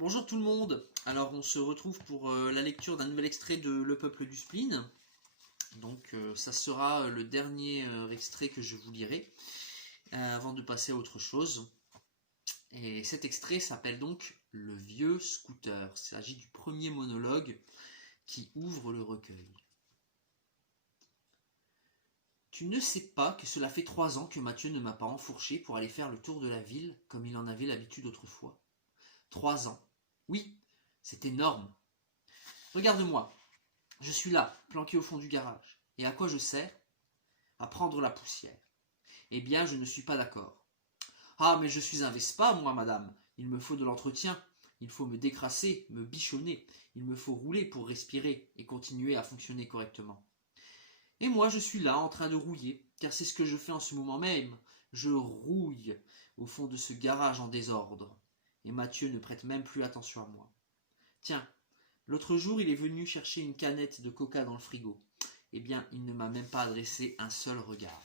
Bonjour tout le monde. Alors on se retrouve pour la lecture d'un nouvel extrait de Le Peuple du Spleen. Donc ça sera le dernier extrait que je vous lirai avant de passer à autre chose. Et cet extrait s'appelle donc Le Vieux Scooter. Il s'agit du premier monologue qui ouvre le recueil. Tu ne sais pas que cela fait 3 ans que Mathieu ne m'a pas enfourché pour aller faire le tour de la ville comme il en avait l'habitude autrefois. 3 ans. Oui, c'est énorme. Regarde-moi, je suis là, planqué au fond du garage. Et à quoi je sers? À prendre la poussière. Eh bien, je ne suis pas d'accord. Ah, mais je suis un Vespa, moi, madame. Il me faut de l'entretien. Il faut me décrasser, me bichonner. Il me faut rouler pour respirer et continuer à fonctionner correctement. Et moi, je suis là, en train de rouiller, car c'est ce que je fais en ce moment même. Je rouille au fond de ce garage en désordre. Et Mathieu ne prête même plus attention à moi. Tiens, l'autre jour, il est venu chercher une canette de coca dans le frigo. Eh bien, il ne m'a même pas adressé un seul regard.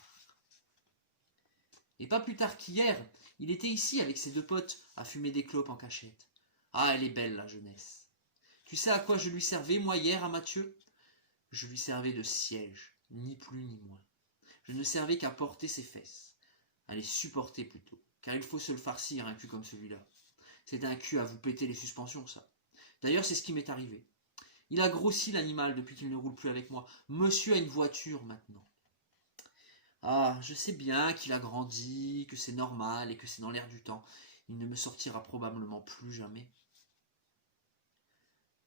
Et pas plus tard qu'hier, il était ici avec ses 2 potes à fumer des clopes en cachette. Ah, elle est belle, la jeunesse. Tu sais à quoi je lui servais, moi, hier, à Mathieu? Je lui servais de siège, ni plus ni moins. Je ne servais qu'à porter ses fesses. À les supporter plutôt, car il faut se le farcir, un cul comme celui-là. C'est un cul à vous péter les suspensions, ça. D'ailleurs, c'est ce qui m'est arrivé. Il a grossi l'animal depuis qu'il ne roule plus avec moi. Monsieur a une voiture maintenant. Ah, je sais bien qu'il a grandi, que c'est normal et que c'est dans l'air du temps. Il ne me sortira probablement plus jamais.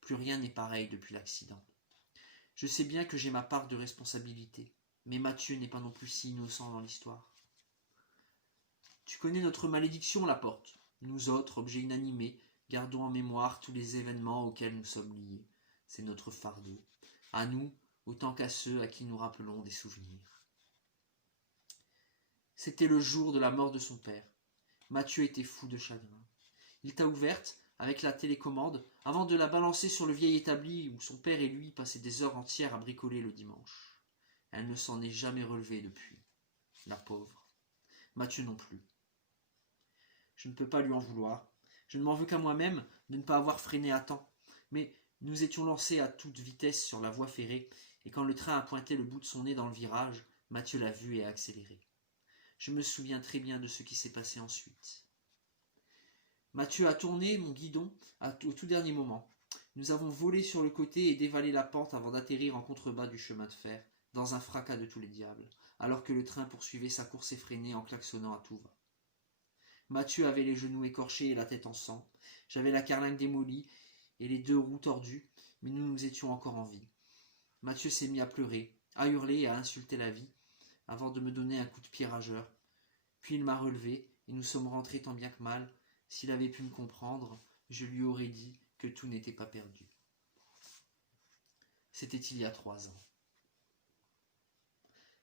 Plus rien n'est pareil depuis l'accident. Je sais bien que j'ai ma part de responsabilité, mais Mathieu n'est pas non plus si innocent dans l'histoire. Tu connais notre malédiction, Laporte. Nous autres, objets inanimés, gardons en mémoire tous les événements auxquels nous sommes liés. C'est notre fardeau. À nous, autant qu'à ceux à qui nous rappelons des souvenirs. C'était le jour de la mort de son père. Mathieu était fou de chagrin. Il t'a ouverte, avec la télécommande, avant de la balancer sur le vieil établi où son père et lui passaient des heures entières à bricoler le dimanche. Elle ne s'en est jamais relevée depuis. La pauvre. Mathieu non plus. Je ne peux pas lui en vouloir. Je ne m'en veux qu'à moi-même de ne pas avoir freiné à temps. Mais nous étions lancés à toute vitesse sur la voie ferrée, et quand le train a pointé le bout de son nez dans le virage, Mathieu l'a vu et a accéléré. Je me souviens très bien de ce qui s'est passé ensuite. Mathieu a tourné mon guidon au tout dernier moment. Nous avons volé sur le côté et dévalé la pente avant d'atterrir en contrebas du chemin de fer, dans un fracas de tous les diables, alors que le train poursuivait sa course effrénée en klaxonnant à tout va. Mathieu avait les genoux écorchés et la tête en sang. J'avais la carlingue démolie et les 2 roues tordues, mais nous étions encore en vie. Mathieu s'est mis à pleurer, à hurler et à insulter la vie, avant de me donner un coup de pied rageur. Puis il m'a relevé, et nous sommes rentrés tant bien que mal. S'il avait pu me comprendre, je lui aurais dit que tout n'était pas perdu. C'était il y a 3 ans.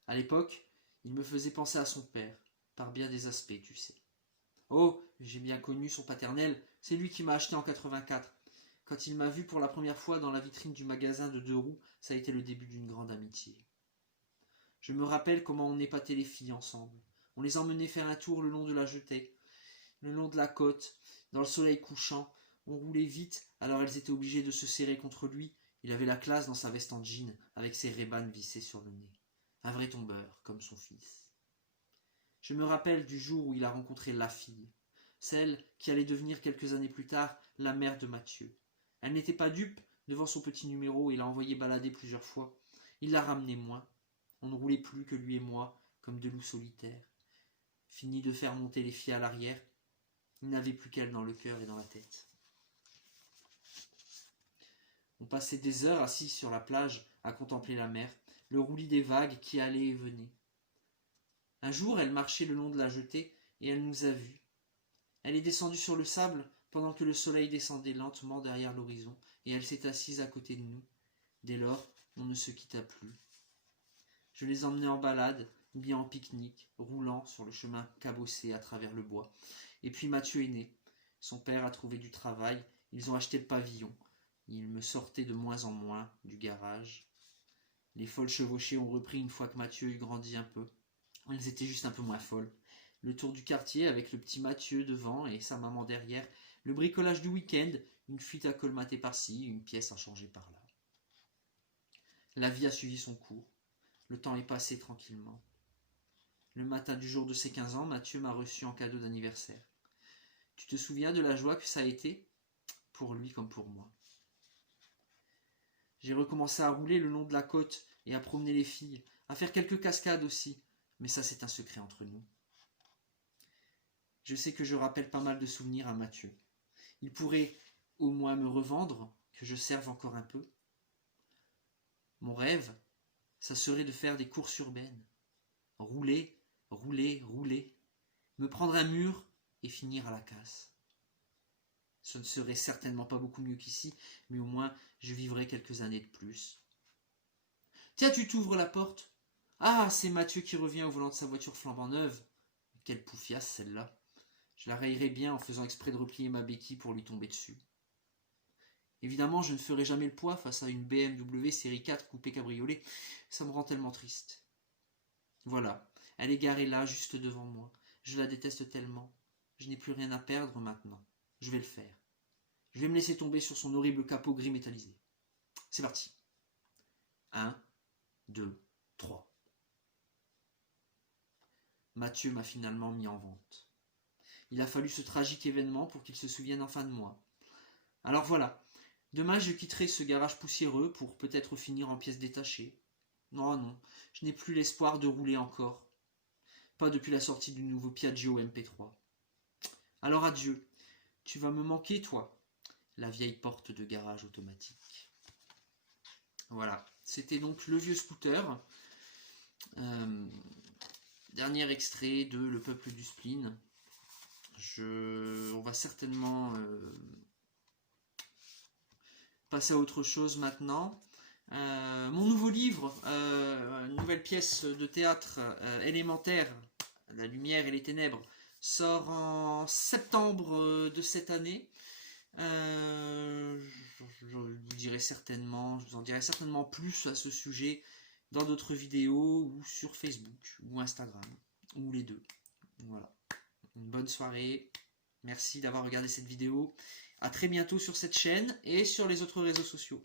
À l'époque, il me faisait penser à son père, par bien des aspects, tu sais. Oh, j'ai bien connu son paternel, c'est lui qui m'a acheté en 84. Quand il m'a vu pour la première fois dans la vitrine du magasin de 2 roues, ça a été le début d'une grande amitié. Je me rappelle comment on épatait les filles ensemble. On les emmenait faire un tour le long de la jetée, le long de la côte, dans le soleil couchant. On roulait vite, alors elles étaient obligées de se serrer contre lui. Il avait la classe dans sa veste en jean, avec ses Ray-Ban vissés sur le nez. Un vrai tombeur, comme son fils. Je me rappelle du jour où il a rencontré la fille, celle qui allait devenir quelques années plus tard la mère de Mathieu. Elle n'était pas dupe devant son petit numéro et l'a envoyé balader plusieurs fois. Il l'a ramené moins. On ne roulait plus que lui et moi, comme 2 loups solitaires. Fini de faire monter les filles à l'arrière, il n'avait plus qu'elle dans le cœur et dans la tête. On passait des heures assis sur la plage à contempler la mer, le roulis des vagues qui allaient et venaient. Un jour, elle marchait le long de la jetée et elle nous a vus. Elle est descendue sur le sable pendant que le soleil descendait lentement derrière l'horizon et elle s'est assise à côté de nous. Dès lors, on ne se quitta plus. Je les emmenais en balade ou bien en pique-nique, roulant sur le chemin cabossé à travers le bois. Et puis Mathieu est né. Son père a trouvé du travail, ils ont acheté le pavillon. Il me sortait de moins en moins du garage. Les folles chevauchées ont repris une fois que Mathieu eut grandi un peu. Elles étaient juste un peu moins folles. Le tour du quartier avec le petit Mathieu devant et sa maman derrière Le bricolage du week-end, une fuite à colmater par-ci, une pièce à changer par-là. La vie a suivi son cours. Le temps est passé tranquillement. Le matin du jour de ses 15 ans, Mathieu m'a reçu en cadeau d'anniversaire. Tu te souviens de la joie que ça a été? Pour lui comme pour moi. J'ai recommencé à rouler le long de la côte et à promener les filles, à faire quelques cascades aussi, mais ça c'est un secret entre nous. Je sais que je rappelle pas mal de souvenirs à Mathieu. Il pourrait au moins me revendre, que je serve encore un peu. Mon rêve, ça serait de faire des courses urbaines. Rouler, rouler, rouler. Me prendre un mur et finir à la casse. Ce ne serait certainement pas beaucoup mieux qu'ici, mais au moins je vivrais quelques années de plus. Tiens, tu t'ouvres la porte. Ah, c'est Mathieu qui revient au volant de sa voiture flambant neuve. Quelle poufiasse celle-là. Je la raillerais bien en faisant exprès de replier ma béquille pour lui tomber dessus. Évidemment, je ne ferai jamais le poids face à une BMW série 4 coupé cabriolet. Ça me rend tellement triste. Voilà, elle est garée là, juste devant moi. Je la déteste tellement. Je n'ai plus rien à perdre maintenant. Je vais le faire. Je vais me laisser tomber sur son horrible capot gris métallisé. C'est parti. 1, 2, 3. Mathieu m'a finalement mis en vente. Il a fallu ce tragique événement pour qu'il se souvienne enfin de moi. Alors voilà, demain je quitterai ce garage poussiéreux pour peut-être finir en pièces détachées. Oh non, je n'ai plus l'espoir de rouler encore. Pas depuis la sortie du nouveau Piaggio MP3. Alors adieu, tu vas me manquer toi, la vieille porte de garage automatique. Voilà, c'était donc Le Vieux Scooter. Dernier extrait de Le Peuple du Spleen. On va certainement passer à autre chose maintenant. Mon nouveau livre, une nouvelle pièce de théâtre élémentaire, La lumière et les ténèbres, sort en septembre de cette année. Je vous en dirai certainement plus à ce sujet dans d'autres vidéos ou sur Facebook ou Instagram ou les deux. Voilà. Une bonne soirée. Merci d'avoir regardé cette vidéo. À très bientôt sur cette chaîne et sur les autres réseaux sociaux.